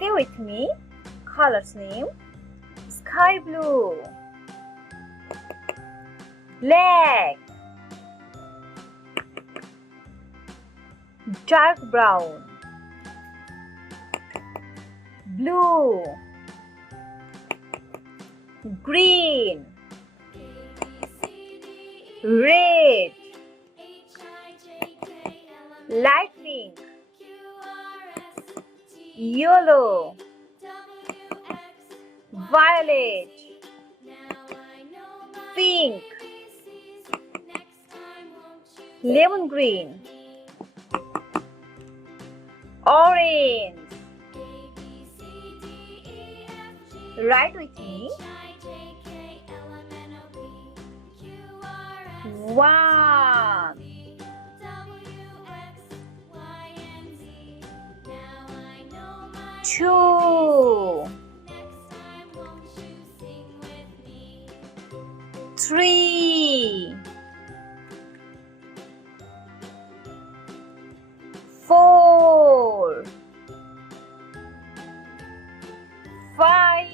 Say with me. Colors name. Sky blue. Black. Dark brown. Blue. Green. Red. Light pink. Yellow. Violet. Pink. Lemon green. Orange. Write with me. 1. 2. 3. 4. 5.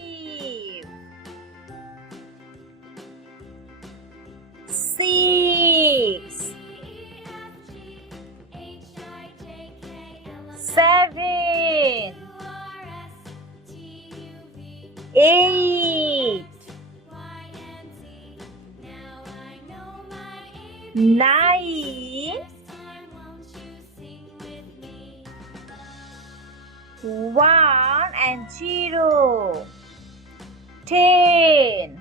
6. 7. 8. 9. 1 and 0. 10.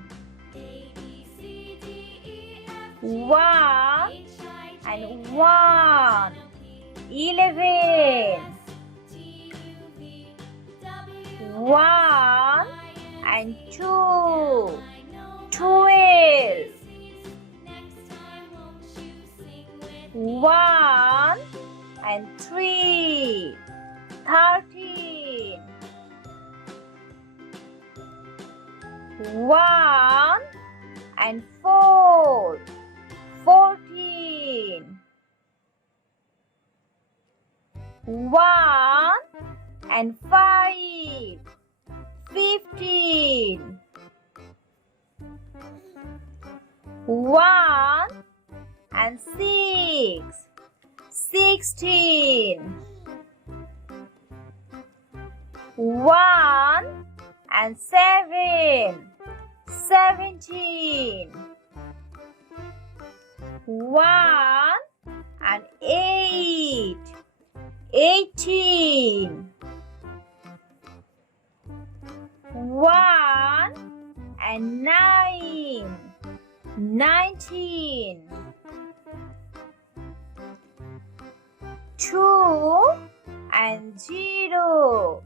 1 and 1. 11. 1 and 2. 12. 1 and 3. 13. 1 and 4. 14. 1 and 5. 15. 1 and 6. 16. 1 and 7. 17. 1 and 8. 18. 1 and 9. 19. 2 and 0.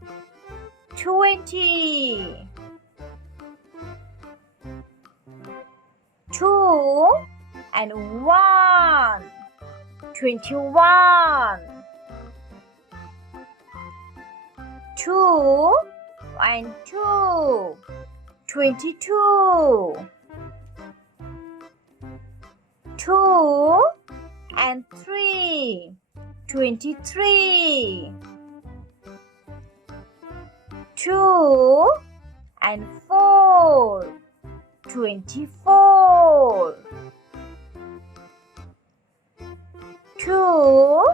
20. 2 and 1. 21. 2 and 2. 22. 2 and 3. 23. 2 and 4. 24. 2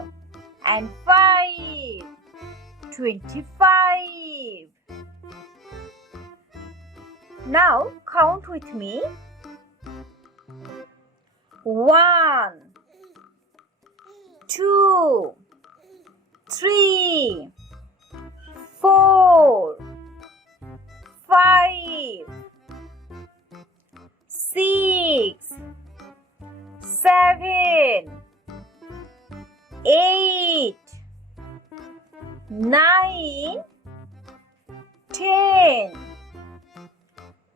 and 5. 25. Now count with me. 1, 2, 3, 4, 5, 6, 7, 8, 9, 10,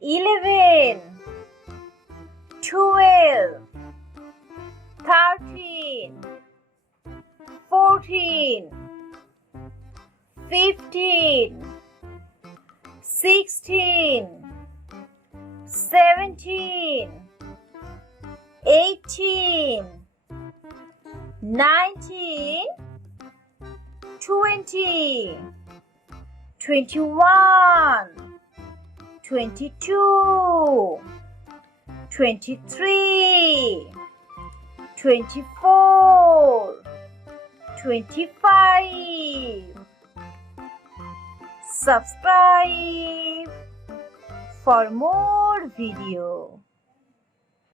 11, 12, 13, 14, 15, 16, 17, 18, 19, 20, 21, 22, 23, 24, 25. Subscribe for more video.